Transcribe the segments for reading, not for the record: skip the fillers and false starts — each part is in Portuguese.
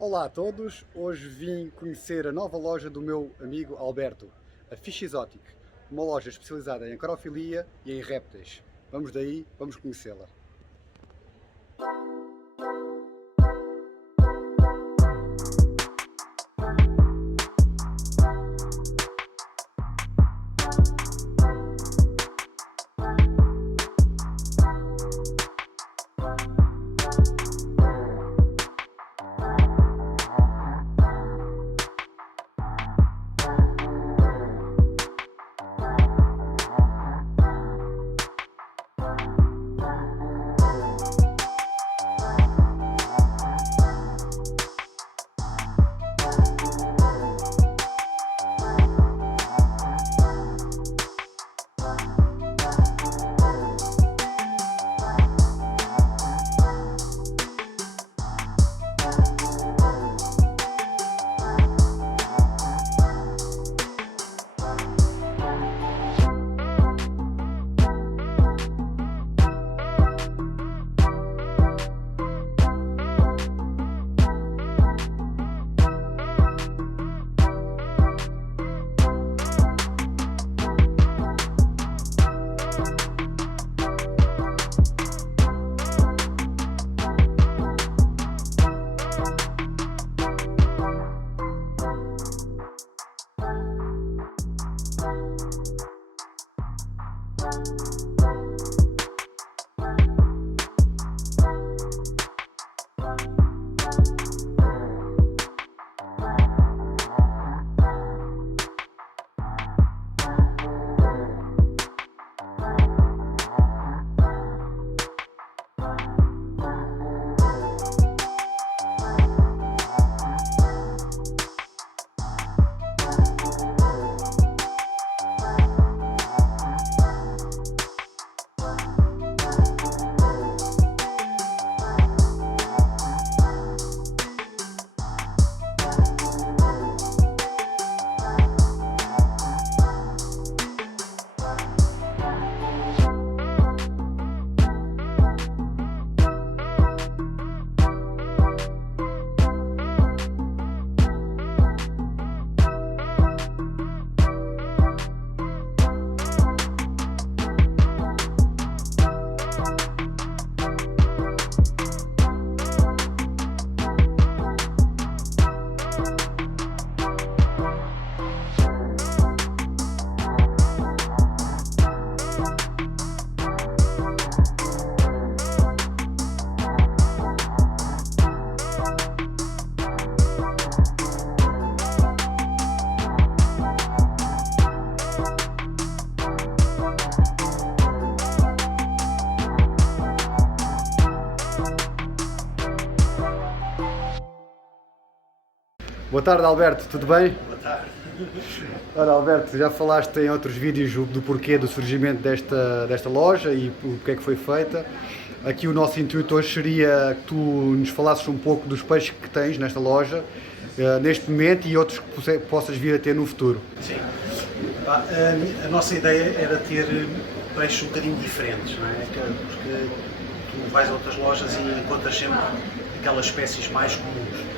Olá a todos, hoje vim conhecer a nova loja do meu amigo Alberto, a Fish Exotic, uma loja especializada em aquariofilia e em répteis. Vamos daí, vamos conhecê-la. Boa tarde, Alberto, tudo bem? Boa tarde. Olha, Alberto, já falaste em outros vídeos do porquê do surgimento desta loja e o que é que foi feita. Aqui o nosso intuito hoje seria que tu nos falasses um pouco dos peixes que tens nesta loja, neste momento, e outros que possas vir a ter no futuro. Sim. A nossa ideia era ter peixes um bocadinho diferentes, não é? Porque tu vais a outras lojas e encontras sempre aquelas espécies mais comuns.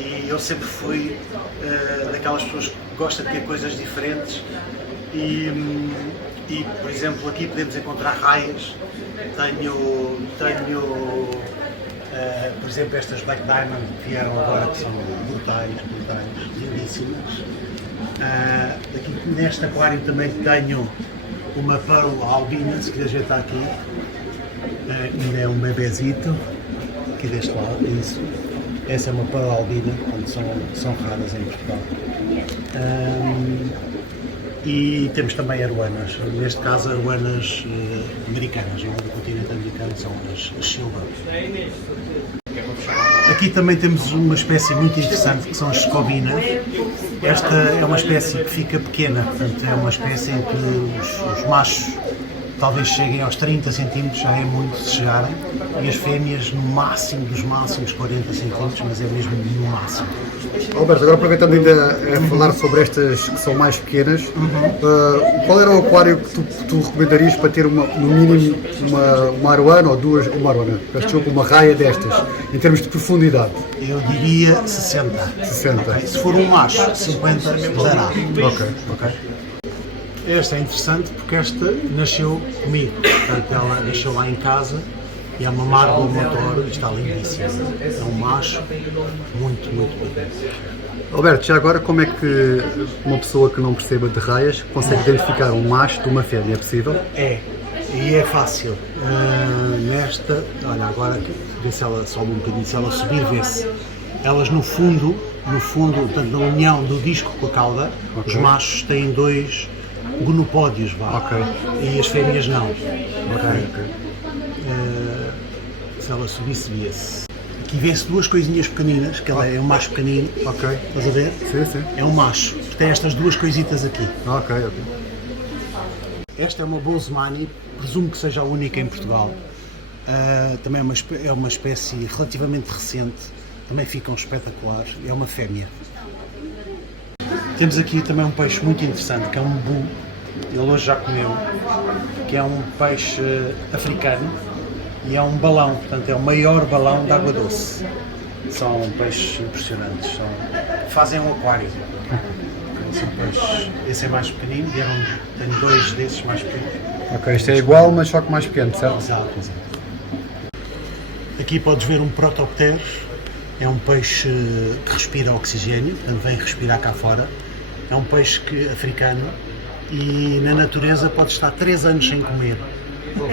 E eu sempre fui daquelas pessoas que gostam de ter coisas diferentes e, por exemplo, aqui podemos encontrar raias. Tenho por exemplo, estas Black Diamond que vieram agora, que são brutais, lindíssimas. Aqui neste aquário também tenho uma Pearl Albina, se quiser ver, está aqui. Ainda é um bebezito, aqui deste lado, isso. Essa é uma Pearl Albina, são raras em Portugal. E temos também arowanas, neste caso arowanas americanas, não? Do continente americano, são as Silver. Aqui também temos uma espécie muito interessante que são as Scobinas. Esta é uma espécie que fica pequena, portanto é uma espécie em que os machos talvez cheguem aos 30 centímetros, já é muito se chegarem, e as fêmeas no máximo dos máximos 40 centímetros, mas é mesmo no máximo. Alberto, agora aproveitando ainda a falar sobre estas que são mais pequenas, qual era o aquário que tu recomendarias para ter no mínimo uma arowana ou duas, uma raia destas, em termos de profundidade? Eu diria 60. 60. Okay? Se for um macho, 50 dará. Ok. Esta é interessante porque esta nasceu comigo, portanto ela nasceu lá em casa e é uma marca motor e está lindíssima. É um macho muito bonito. Alberto, já agora como é que uma pessoa que não perceba de raias consegue identificar um macho de uma fêmea? É possível? É, e é fácil. Nesta, olha agora, vê se ela sobe um bocadinho, se ela subir, vê-se. Elas no fundo, portanto na união do disco com a cauda, os machos têm 2 gonopódios, e as fêmeas não. Se ela subisse, via-se. Aqui vê-se 2 coisinhas pequeninas, que ela é um macho pequenino. Estás a ver? Sim. É um macho, que tem estas 2 coisitas aqui. Ok. Esta é uma Boltzmanni, presumo que seja a única em Portugal. Também é uma espécie relativamente recente, também ficam espetaculares, é uma fêmea. Temos aqui também um peixe muito interessante, que é um bu, ele hoje já comeu, que é um peixe africano e é um balão, portanto é o maior balão de água doce. São peixes impressionantes, fazem um aquário. São peixes, esse é mais pequenino, tenho 2 desses mais pequenos. Ok, isto é igual, mas só que mais pequeno, certo? Exato. Aqui podes ver um Protopteros, é um peixe que respira oxigênio, portanto vem respirar cá fora. É um peixe africano e na natureza pode estar 3 anos sem comer.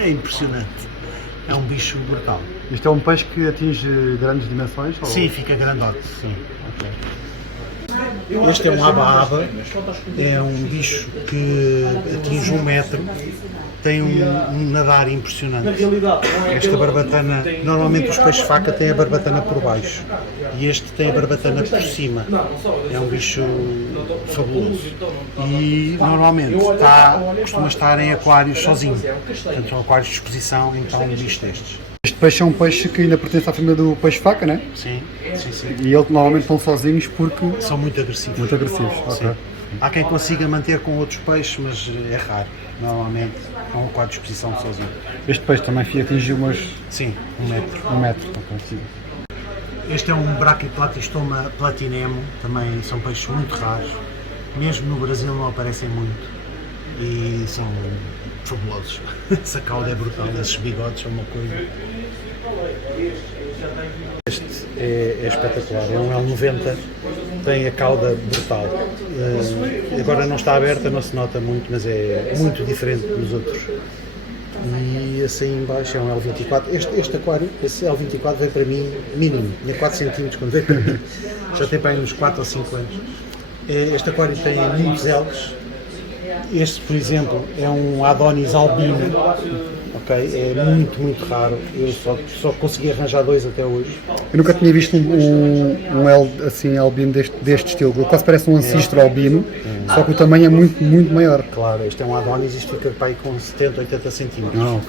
É impressionante. É um bicho brutal. Isto é um peixe que atinge grandes dimensões? Ou? Sim, fica grandote, sim. Este é um aba-aba, é um bicho que atinge 1 metro, tem um nadar impressionante. Esta barbatana, normalmente os peixes-faca têm a barbatana por baixo e este tem a barbatana por cima. É um bicho fabuloso e normalmente costuma estar em aquários sozinho, portanto são aquários de exposição em que está um bicho destes. Este peixe é um peixe que ainda pertence à família do peixe-faca, não é? Sim. E eles normalmente estão sozinhos porque... São muito agressivos. Ok. Há quem consiga manter com outros peixes, mas é raro. Normalmente é um aquário de exposição sozinho. Este peixe também atingiu umas... Sim, 1 metro. 1 metro, ok. Sim. Este é um Brachyplatystoma platinemo, também são peixes muito raros. Mesmo no Brasil não aparecem muito. E são fabulosos. Essa cauda é brutal, esses bigodes são uma coisa. Este é espetacular, é um L90, tem a cauda brutal. Agora não está aberta, não se nota muito, mas é muito diferente dos outros. E esse aí embaixo é um L24. Este aquário, esse L24 veio para mim mínimo, tinha 4 cm quando veio para mim. Já tem para aí uns 4 ou 5 anos. Este aquário tem muitos L's. Este, por exemplo, é um Adonis albino, é muito raro, eu só consegui arranjar 2 até hoje. Eu nunca tinha visto um assim, albino deste estilo, quase parece um ancestro albino, só que o tamanho é muito maior. Claro, este é um Adonis, isto fica para aí com 70, 80 centímetros. Uma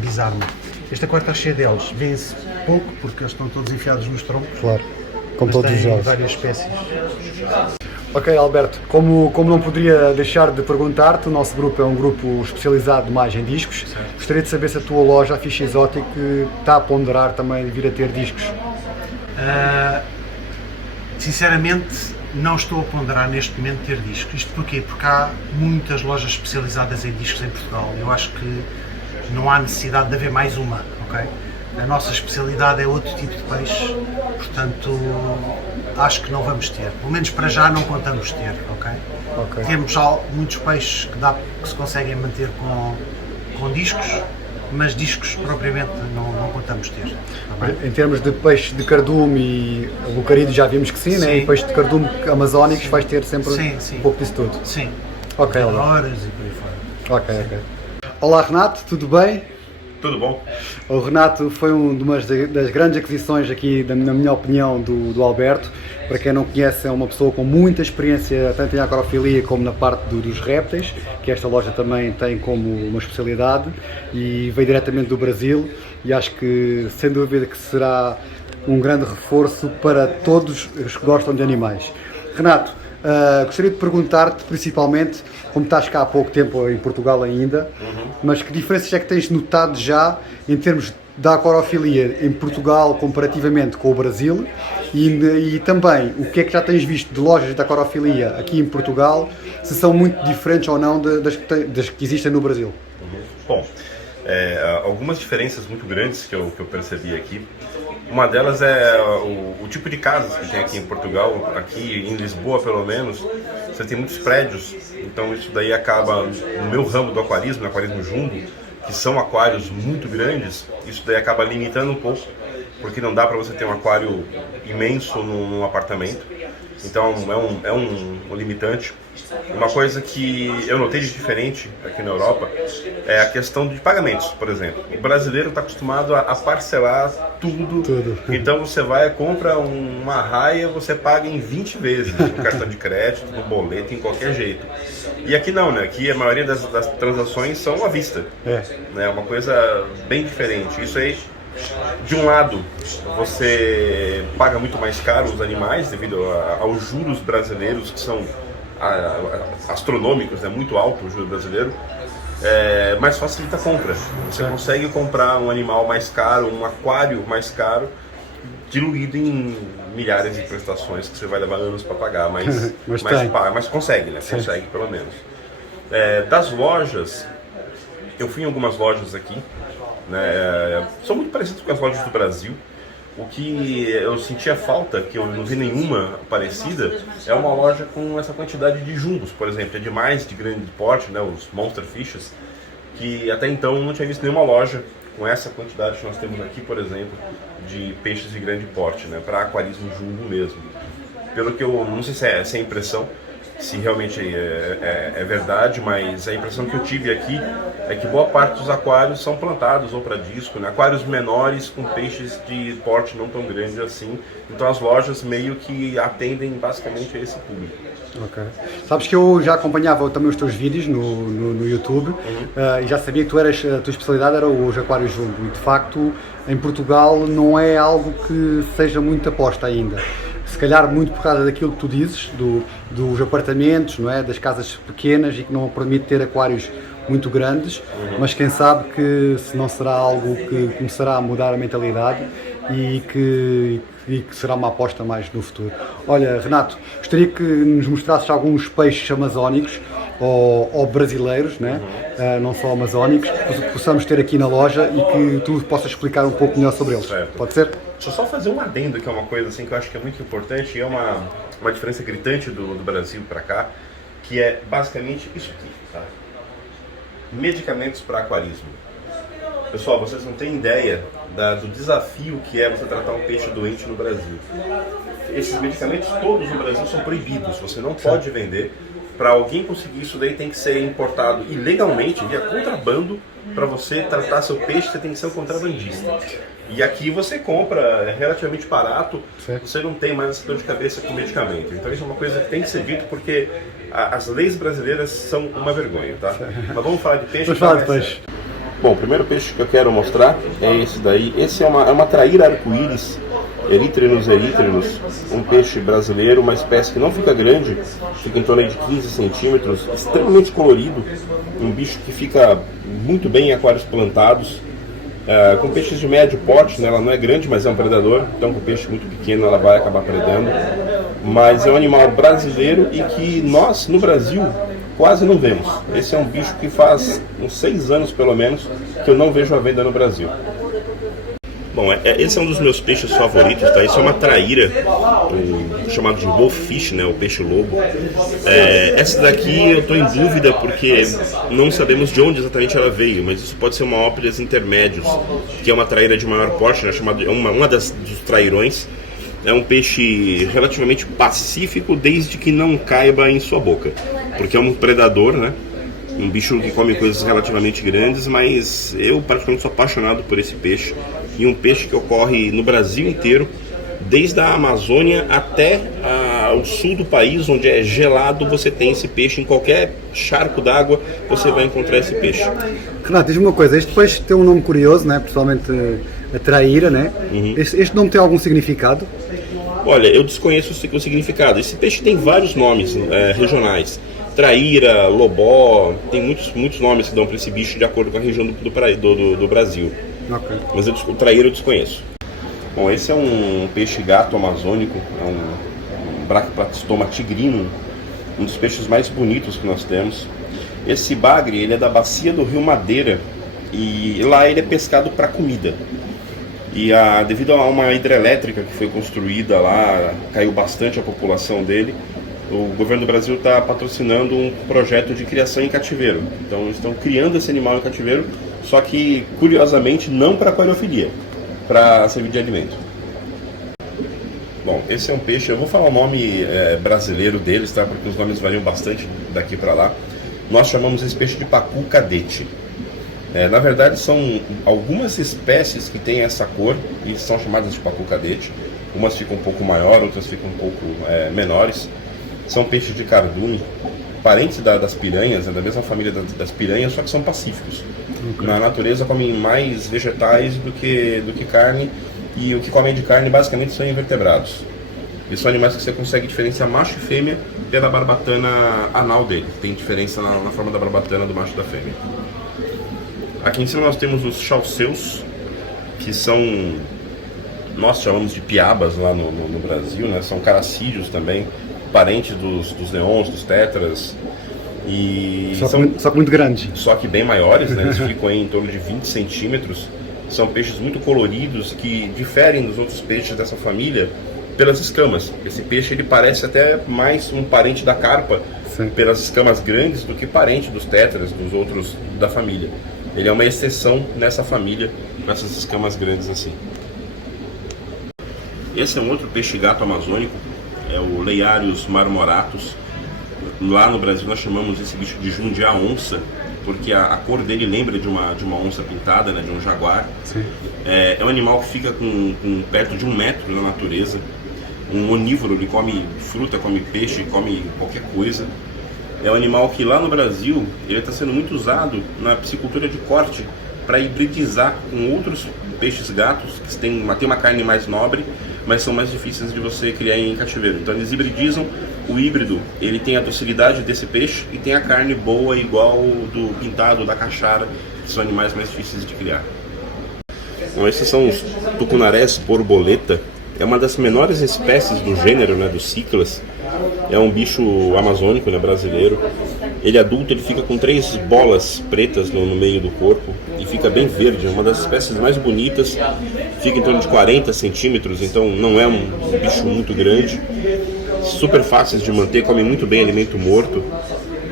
bizarra. Este aquário está cheio deles, vê-se pouco porque eles estão todos enfiados nos troncos. Claro, como todos os jogos. Várias espécies. Ok, Alberto, como não poderia deixar de perguntar-te, o nosso grupo é um grupo especializado mais em discos. Certo. Gostaria de saber se a tua loja, a Fish Exotic, está a ponderar também vir a ter discos. Sinceramente, não estou a ponderar neste momento ter discos. Isto porquê? Porque há muitas lojas especializadas em discos em Portugal. Eu acho que não há necessidade de haver mais uma, ok? A nossa especialidade é outro tipo de peixe, portanto acho que não vamos ter, pelo menos para já não contamos ter, ok? Temos muitos peixes que se conseguem manter com discos, mas discos propriamente não contamos ter. Tá bem? Em termos de peixe de cardume e bucarido já vimos que sim, né? E peixe de cardume amazónicos vais ter sempre um pouco disso tudo. Sim, ok, horas e por aí fora. Ok. Olá Renato, tudo bem? Tudo bom? O Renato foi uma das grandes aquisições aqui, na minha opinião, do Alberto. Para quem não conhece, é uma pessoa com muita experiência, tanto em aquariofilia como na parte dos répteis, que esta loja também tem como uma especialidade, e veio diretamente do Brasil, e acho que, sem dúvida, que será um grande reforço para todos os que gostam de animais. Renato, gostaria de perguntar-te, principalmente, como estás cá há pouco tempo em Portugal ainda, mas que diferenças é que tens notado já em termos da aquariofilia em Portugal comparativamente com o Brasil, e também o que é que já tens visto de lojas de aquariofilia aqui em Portugal, se são muito diferentes ou não das que existem no Brasil? Bom, algumas diferenças muito grandes que eu percebi aqui. Uma delas é o tipo de casas que tem aqui em Portugal. Aqui em Lisboa, pelo menos, você tem muitos prédios, então isso daí acaba, no meu ramo do aquarismo, jumbo, que são aquários muito grandes, isso daí acaba limitando um pouco, porque não dá para você ter um aquário imenso num apartamento, então é um limitante. Uma coisa que eu notei de diferente aqui na Europa é a questão de pagamentos, por exemplo. O brasileiro está acostumado a parcelar tudo. Então você vai, compra uma raia, você paga em 20 vezes, no cartão de crédito, no boleto, em qualquer jeito. E aqui não, né? Aqui a maioria das transações são à vista. É uma coisa bem diferente. Isso aí, de um lado, você paga muito mais caro os animais devido aos juros brasileiros, que são astronômicos, é muito alto o juro brasileiro, mas facilita a compra. Você consegue comprar um animal mais caro, um aquário mais caro, diluído em milhares de prestações que você vai levar anos para pagar, mas consegue, né? Sim. Consegue pelo menos. Das lojas, eu fui em algumas lojas aqui, né? São muito parecidas com as lojas do Brasil. O que eu sentia falta, que eu não vi nenhuma parecida, é uma loja com essa quantidade de jumbos, por exemplo, animais de grande porte, né, os monster fishes, que até então eu não tinha visto nenhuma loja com essa quantidade que nós temos aqui, por exemplo, de peixes de grande porte, né, para aquarismo jumbo mesmo. Pelo que eu não sei se é impressão, se realmente é verdade, mas a impressão que eu tive aqui é que boa parte dos aquários são plantados ou para disco, né? Aquários menores com peixes de porte não tão grande assim. Então as lojas meio que atendem basicamente a esse público. Ok. Sabes que eu já acompanhava também os teus vídeos no YouTube, e já sabia que a tua especialidade era os aquários jumbo, e de facto em Portugal não é algo que seja muito aposta ainda. Se calhar muito por causa daquilo que tu dizes, dos apartamentos, não é? Das casas pequenas, e que não permite ter aquários muito grandes, mas quem sabe que se não será algo que começará a mudar a mentalidade e que será uma aposta mais no futuro. Olha, Renato, gostaria que nos mostrasses alguns peixes amazónicos ou brasileiros, né? Não só amazónicos, que possamos ter aqui na loja e que tu possas explicar um pouco melhor sobre eles. Certo. Pode ser? Deixa eu só fazer um adendo, que é uma coisa assim que eu acho que é muito importante, e é uma diferença gritante do Brasil para cá, que é basicamente isso aqui, tá? Medicamentos para aquarismo. Pessoal, vocês não têm ideia do desafio que é você tratar um peixe doente no Brasil. Esses medicamentos todos no Brasil são proibidos, você não pode vender. Para alguém conseguir isso daí tem que ser importado ilegalmente, via contrabando. Para você tratar seu peixe, você tem que ser um contrabandista. E aqui você compra, é relativamente barato, você não tem mais essa dor de cabeça com medicamento. Então isso é uma coisa que tem que ser dito, porque as leis brasileiras são uma vergonha, tá? Mas vamos falar de peixe. Vamos falar de peixe. Bom, o primeiro peixe que eu quero mostrar é esse daí. Esse é uma traíra arco-íris, Erythrenus erythrenus, um peixe brasileiro, uma espécie que não fica grande, fica em torno de 15 centímetros, extremamente colorido, um bicho que fica muito bem em aquários plantados, com peixes de médio porte, né? Ela não é grande, mas é um predador, então com peixe muito pequeno ela vai acabar predando, mas é um animal brasileiro e que nós, no Brasil, quase não vemos. Esse é um bicho que faz uns 6 anos, pelo menos, que eu não vejo à venda no Brasil. Bom, esse é um dos meus peixes favoritos, tá? Isso é uma traíra, chamado de wolffish, né? O peixe-lobo. Essa daqui eu estou em dúvida porque não sabemos de onde exatamente ela veio, mas isso pode ser uma ópides intermédios, que é uma traíra de maior porte, né? Uma dos trairões. É um peixe relativamente pacífico desde que não caiba em sua boca, porque é um predador, né? Um bicho que come coisas relativamente grandes, mas eu praticamente sou apaixonado por esse peixe. E um peixe que ocorre no Brasil inteiro, desde a Amazônia até o sul do país, onde é gelado, você tem esse peixe. Em qualquer charco d'água você vai encontrar esse peixe. Renato, diz-me uma coisa, este peixe tem um nome curioso, né? Pessoalmente a traíra, né? Este nome tem algum significado? Olha, eu desconheço o significado. Esse peixe tem vários nomes regionais. Traíra, lobó, tem muitos nomes que dão para esse bicho de acordo com a região do Brasil. Okay. Mas o traíra eu desconheço. Bom, esse é um peixe-gato amazônico, é um Brachiplastomma tigrinum, um dos peixes mais bonitos que nós temos. Esse bagre, ele é da bacia do Rio Madeira e lá ele é pescado para comida. E devido a uma hidrelétrica que foi construída lá, caiu bastante a população dele. O governo do Brasil está patrocinando um projeto de criação em cativeiro. Então estão criando esse animal em cativeiro, só que curiosamente não para aquariofilia, para servir de alimento. Bom, esse é um peixe, eu vou falar o nome brasileiro deles, tá? Porque os nomes variam bastante daqui para lá. Nós chamamos esse peixe de pacu cadete. Na verdade são algumas espécies que têm essa cor e são chamadas de pacu cadete. Umas ficam um pouco maior, outras ficam um pouco menores. São peixes de cardume, parentes das piranhas, da mesma família das piranhas, só que são pacíficos. Okay. Na natureza comem mais vegetais do que carne, e o que comem de carne basicamente são invertebrados. E são animais que você consegue diferenciar macho e fêmea pela barbatana anal dele. Tem diferença na forma da barbatana do macho e da fêmea. Aqui em cima nós temos os chalceus, que são, nós chamamos de piabas lá no Brasil, né? São caracídeos também, parentes dos neons, dos tetras. E só que muito grandes. Só que bem maiores, né? Eles ficam em torno de 20 centímetros. São peixes muito coloridos que diferem dos outros peixes dessa família pelas escamas. Esse peixe ele parece até mais um parente da carpa, sim, pelas escamas grandes do que parente dos tetras, dos outros da família. Ele é uma exceção nessa família, com essas escamas grandes assim. Esse é um outro peixe-gato amazônico, é o Leiarius marmoratus. Lá no Brasil nós chamamos esse bicho de jundiá-onça, porque a cor dele lembra de uma onça pintada, né, de um jaguar. É um animal que fica com perto de 1 metro na natureza. Um onívoro, ele come fruta, come peixe, come qualquer coisa. É um animal que lá no Brasil ele está sendo muito usado na piscicultura de corte para hibridizar com outros peixes-gatos que tem uma carne mais nobre, mas são mais difíceis de você criar em cativeiro. Então eles hibridizam. O híbrido, ele tem a docilidade desse peixe e tem a carne boa igual do pintado, da caixara, que são animais mais difíceis de criar. Bom, esses são os tucunarés borboleta. É uma das menores espécies do gênero, né, dos ciclas. É um bicho amazônico, né, brasileiro. Ele adulto, ele fica com 3 bolas pretas no meio do corpo e fica bem verde. É uma das espécies mais bonitas. Fica em torno de 40 centímetros, então não é um bicho muito grande. Super fáceis de manter, come muito bem alimento morto.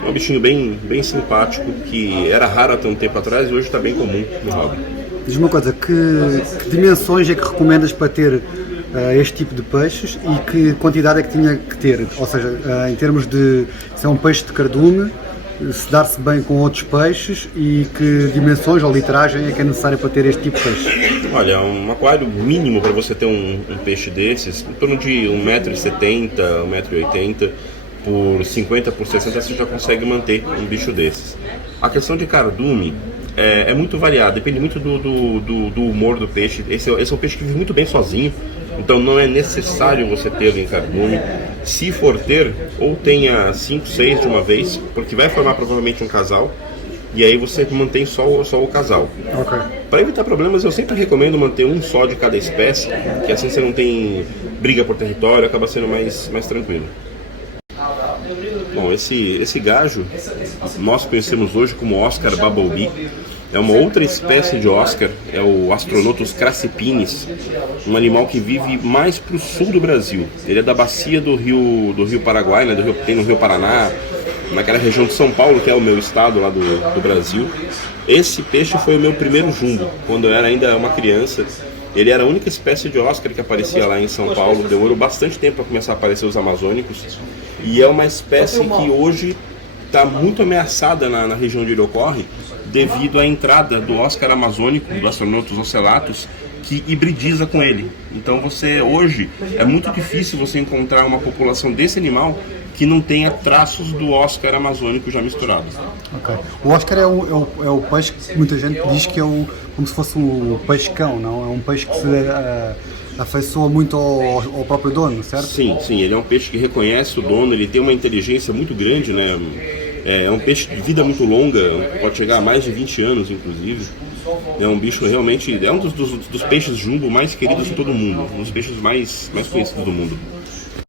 É um bichinho bem simpático, que era raro até um tempo atrás e hoje está bem comum no hobby. Diz uma coisa, que dimensões é que recomendas para ter este tipo de peixes e que quantidade é que tinha que ter? Ou seja, em termos de se é um peixe de cardume, se dar-se bem com outros peixes, e que dimensões ou litragem é que é necessária para ter este tipo de peixe? Olha, um aquário mínimo para você ter um peixe desses, em torno de 1,70 m, 1,80 m, por 50 por 60 você já consegue manter um bicho desses. A questão de cardume é muito variada, depende muito do humor do peixe. Esse é um peixe que vive muito bem sozinho, então não é necessário você tê-lo em cardume. Se for ter, ou tenha 5, 6 de uma vez, porque vai formar provavelmente um casal, e aí você mantém só o casal. Okay. Para evitar problemas, eu sempre recomendo manter um só de cada espécie, que assim você não tem briga por território, acaba sendo mais tranquilo. Bom, esse gajo nós conhecemos hoje como Oscar bumblebee. É uma outra espécie de Oscar, é o Astronotus crassipinis, um animal que vive mais para o sul do Brasil. Ele é da bacia do rio Paraguai, né, tem no Rio Paraná, naquela região de São Paulo, que é o meu estado lá do Brasil. Esse peixe foi o meu primeiro jumbo, quando eu era ainda uma criança. Ele era a única espécie de Oscar que aparecia lá em São Paulo. Demorou bastante tempo para começar a aparecer os amazônicos. E é uma espécie que hoje está muito ameaçada na região onde ele ocorre devido à entrada do Oscar amazônico, do Astronotus ocellatus, que hibridiza com ele. Então hoje é muito difícil você encontrar uma população desse animal que não tenha traços do Oscar amazônico já misturados. Okay. O Oscar é o peixe que muita gente diz que é como se fosse um peixe-cão, não? É um peixe que se afeiçoa muito ao próprio dono, certo? Sim, ele é um peixe que reconhece o dono, ele tem uma inteligência muito grande, né? É um peixe de vida muito longa, pode chegar a mais de 20 anos, inclusive. É um bicho realmente, é um dos peixes jumbo mais queridos de todo o mundo, um dos peixes mais conhecidos do mundo.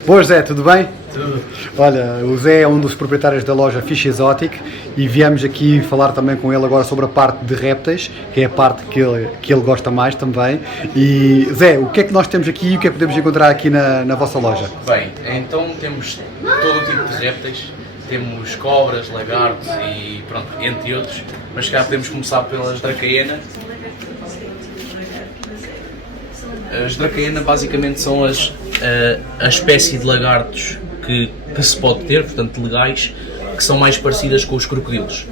Boa, Zé, tudo bem? Tudo. Olha, o Zé é um dos proprietários da loja Fish Exotic e viemos aqui falar também com ele agora sobre a parte de répteis, que é a parte que ele gosta mais também. E Zé, o que é que nós temos aqui e o que é que podemos encontrar aqui na vossa loja? Bem, então temos todo o tipo de répteis, temos cobras, lagartos e pronto, entre outros, mas cá podemos começar pelas Dracaena. As Dracaena basicamente são a espécie de lagartos que se pode ter, portanto legais, que são mais parecidas com os crocodilos.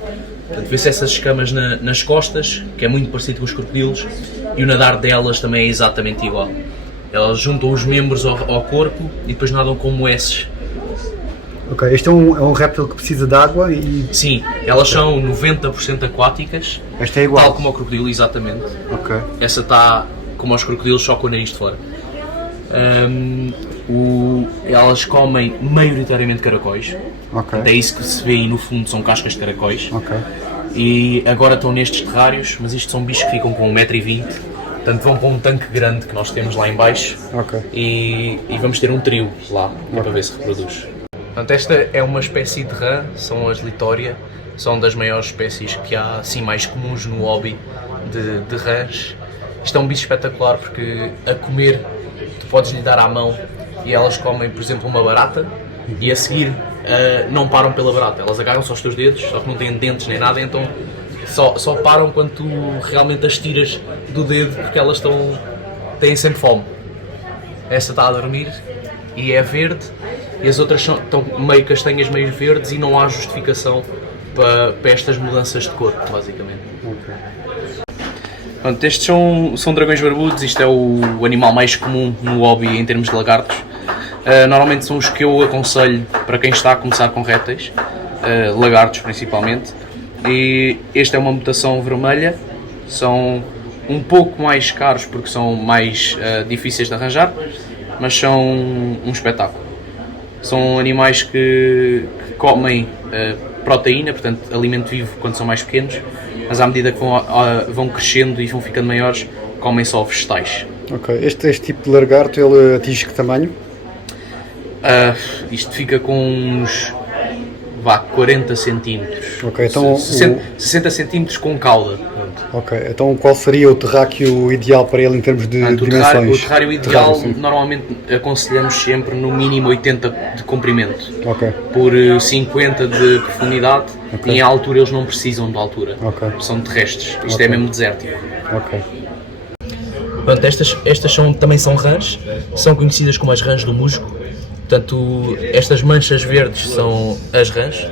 Portanto, vê-se essas escamas nas costas, que é muito parecido com os crocodilos, e o nadar delas também é exatamente igual. Elas juntam os membros ao corpo e depois nadam como esses. Ok, este é um réptil que precisa de água e... Sim, elas são 90% aquáticas, Esta é igual? tal como o crocodilo, exatamente. Ok. Essa está como aos crocodilos, só com o nariz de fora. Elas comem maioritariamente caracóis. Ok. É isso que se vê aí no fundo, são cascas de caracóis. Ok. E agora estão nestes terrários, mas isto são bichos que ficam com 1,20 m. Portanto vão para um tanque grande que nós temos lá em baixo. Ok. E vamos ter um trio lá, para ver se reproduz. Portanto, esta é uma espécie de rã, são as Litoria. São das maiores espécies que há, assim, mais comuns no hobby de rãs. Isto é um bicho espetacular porque a comer tu podes lhe dar à mão e elas comem, por exemplo, uma barata e a seguir não param pela barata, elas agarram-se aos teus dedos, só que não têm dentes nem nada, então só param quando tu realmente as tiras do dedo porque elas têm sempre fome. Essa está a dormir e é verde e as outras estão meio castanhas, meio verdes e não há justificação para estas mudanças de cor, basicamente. Ok. Pronto, estes são dragões barbudos, isto é o animal mais comum no hobby em termos de lagartos. Normalmente são os que eu aconselho para quem está a começar com répteis, lagartos principalmente. E esta é uma mutação vermelha, são um pouco mais caros porque são mais difíceis de arranjar, mas são um espetáculo. São animais que comem proteína, portanto alimento vivo quando são mais pequenos, mas à medida que vão crescendo e vão ficando maiores, comem só vegetais. Ok, este tipo de lagarto, ele atinge que tamanho? Isto fica com uns 40 centímetros. Ok, então 60 centímetros com cauda. Pronto. Ok, então qual seria o terráqueo ideal para ele em termos de dimensões? O terrário ideal, sim. Normalmente aconselhamos sempre no mínimo 80 de comprimento, Ok. por 50 de profundidade, Ok. e em altura eles não precisam de altura, Ok. são terrestres, isto Ok. é mesmo desértico. Ok. Pronto, estas também são rãs, são conhecidas como as rãs do musgo. Portanto, estas manchas verdes são as rãs.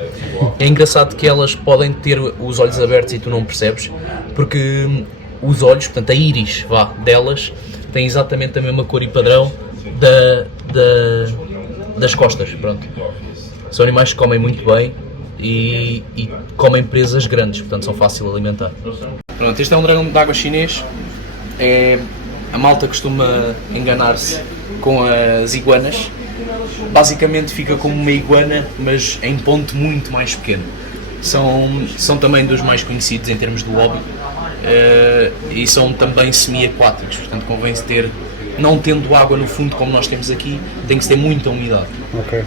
É engraçado que elas podem ter os olhos abertos e tu não percebes, porque os olhos, portanto a íris delas, tem exatamente a mesma cor e padrão das costas. Pronto. São animais que comem muito bem e comem presas grandes, portanto são fáceis de alimentar. Pronto, este é um dragão de água chinês. A malta costuma enganar-se com as iguanas. Basicamente fica como uma iguana, mas em ponto muito mais pequeno. São também dos mais conhecidos em termos do hobby, e são também semi-aquáticos, portanto convém se ter, não tendo água no fundo como nós temos aqui, tem que se ter muita umidade. Ok.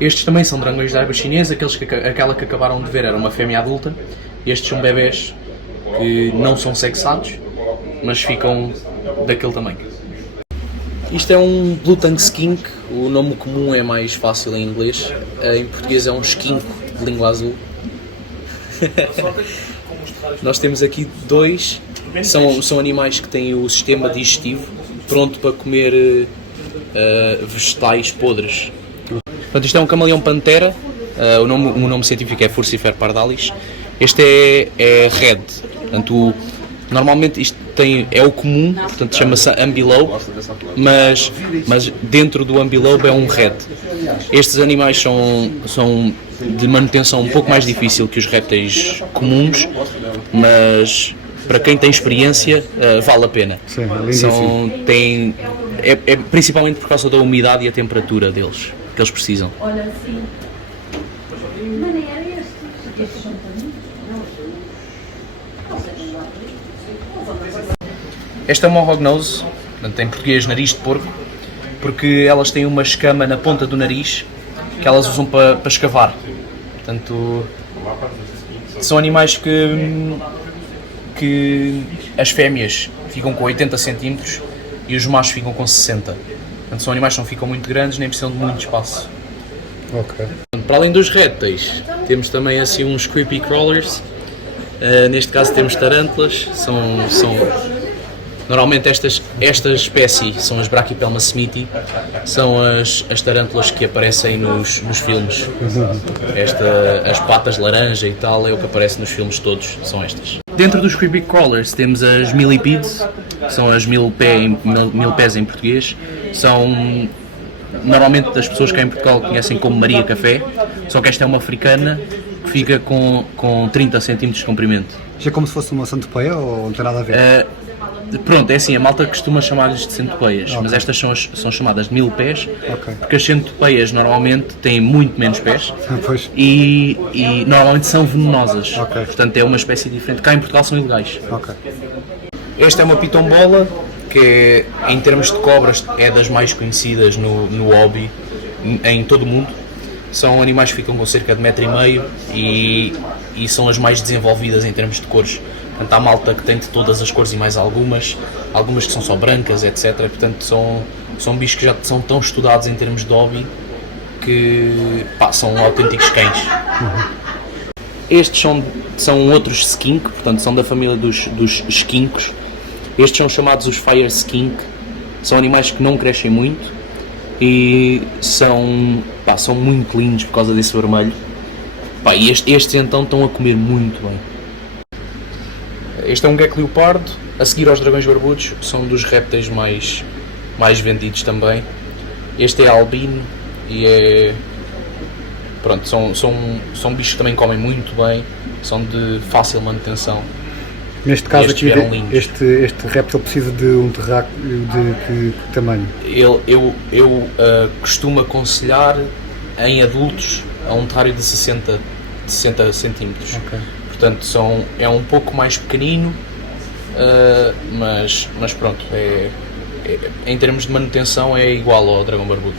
Estes também são dragões de água chinesa, aquela que acabaram de ver era uma fêmea adulta. Estes são bebés que não são sexados, mas ficam daquele tamanho. Isto é um Blue Tongue Skink, o nome comum é mais fácil em inglês, em português é um esquinco de língua azul. Nós temos aqui dois, são animais que têm o sistema digestivo pronto para comer vegetais podres. Portanto, isto é um camaleão pantera, O nome científico é Furcifer pardalis. Este é red. Portanto, normalmente isto é o comum, portanto chama-se ambilobe, mas dentro do ambilobe é um red. Estes animais são de manutenção um pouco mais difícil que os répteis comuns, mas para quem tem experiência vale a pena. Sim, é principalmente por causa da umidade e a temperatura deles, que eles precisam. Olha, sim. Mas nem era este. Estes são para mim? Esta é uma hognose, portanto, em português nariz de porco, porque elas têm uma escama na ponta do nariz que elas usam para escavar. Portanto, são animais que as fêmeas ficam com 80 cm e os machos ficam com 60. Portanto, são animais que não ficam muito grandes nem precisam de muito espaço. Ok. Para além dos répteis, temos também assim uns creepy crawlers. Neste caso temos tarântulas. Normalmente esta espécie são as Brachypelma smithii, são as tarântulas que aparecem nos filmes. As patas laranja e tal é o que aparece nos filmes todos, são estas. Dentro dos creepy crawlers temos as millipedes, são as milpés em português. São normalmente as pessoas cá em Portugal conhecem como Maria Café, só que esta é uma africana que fica com 30 cm de comprimento. Isto é como se fosse uma centopeia ou não tem nada a ver? Pronto, é assim, a malta costuma chamar-lhes de centopeias, mas estas são chamadas de milpés, porque as centopeias normalmente têm muito menos pés e normalmente são venenosas, portanto é uma espécie diferente. Cá em Portugal são ilegais. Esta é uma pitombola, que em termos de cobras é das mais conhecidas no hobby em todo o mundo. São animais que ficam com cerca de 1,5 m e são as mais desenvolvidas em termos de cores. Portanto, há malta que tem de todas as cores e mais algumas que são só brancas, etc. Portanto, são bichos que já são tão estudados em termos de hobby que são autênticos cães. Estes são outros skink, portanto são da família dos skinkos. Estes são chamados os fire skink. São animais que não crescem muito e são muito lindos por causa desse vermelho. E estes então estão a comer muito bem. Este é um gecko leopardo, a seguir aos dragões barbudos, são dos répteis mais vendidos também. Este é albino e são bichos que também comem muito bem, são de fácil manutenção. Neste caso aqui, este réptil precisa de um terráqueo de que tamanho? Eu costumo aconselhar em adultos a um terrário de 60 centímetros. Portanto, é um pouco mais pequenino, mas pronto, em termos de manutenção é igual ao dragão barbudo.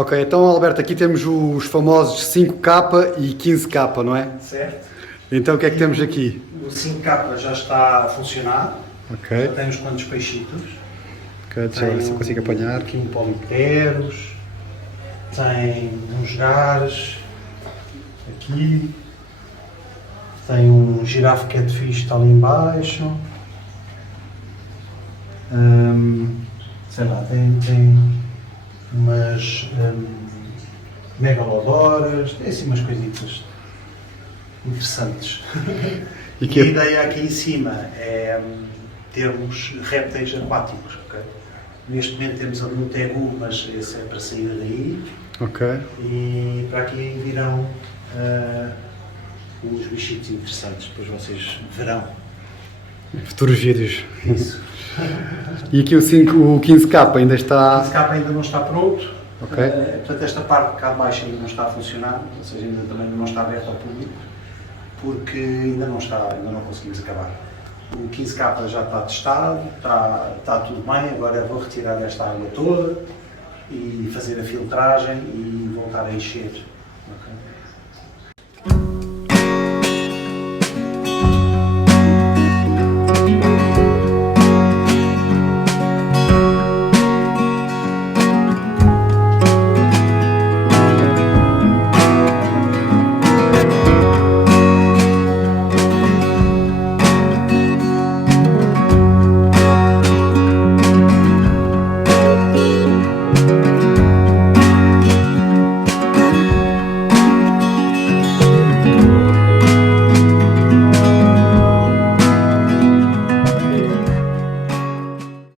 Ok, então Alberto, aqui temos os famosos 5K e 15K, não é? Certo? Então o que é que temos aqui? O 5K já está a funcionar. Ok, Já tem uns quantos peixitos. ok, deixa eu ver se eu consigo apanhar. Aqui um polipteros. Tem uns gares. Aqui. Tem um girafe catfish que está ali embaixo. Sei lá, tem umas megalodoras, tem assim umas coisitas interessantes. E E que a ideia aqui em cima é termos répteis aquáticos. Okay? Neste momento temos ali um tegu, mas esse é para sair daí. Ok. E para aqui virão uns bichitos interessantes, depois vocês verão Futuros vídeos. isso. E aqui o 15K ainda está... Esse capa ainda não está pronto, Ok. portanto esta parte cá de baixo ainda não está a funcionar, ou seja, ainda também não está aberto ao público, porque ainda não conseguimos acabar. O 15K já está testado, está tudo bem, agora vou retirar esta água toda e fazer a filtragem e voltar a encher. Ok?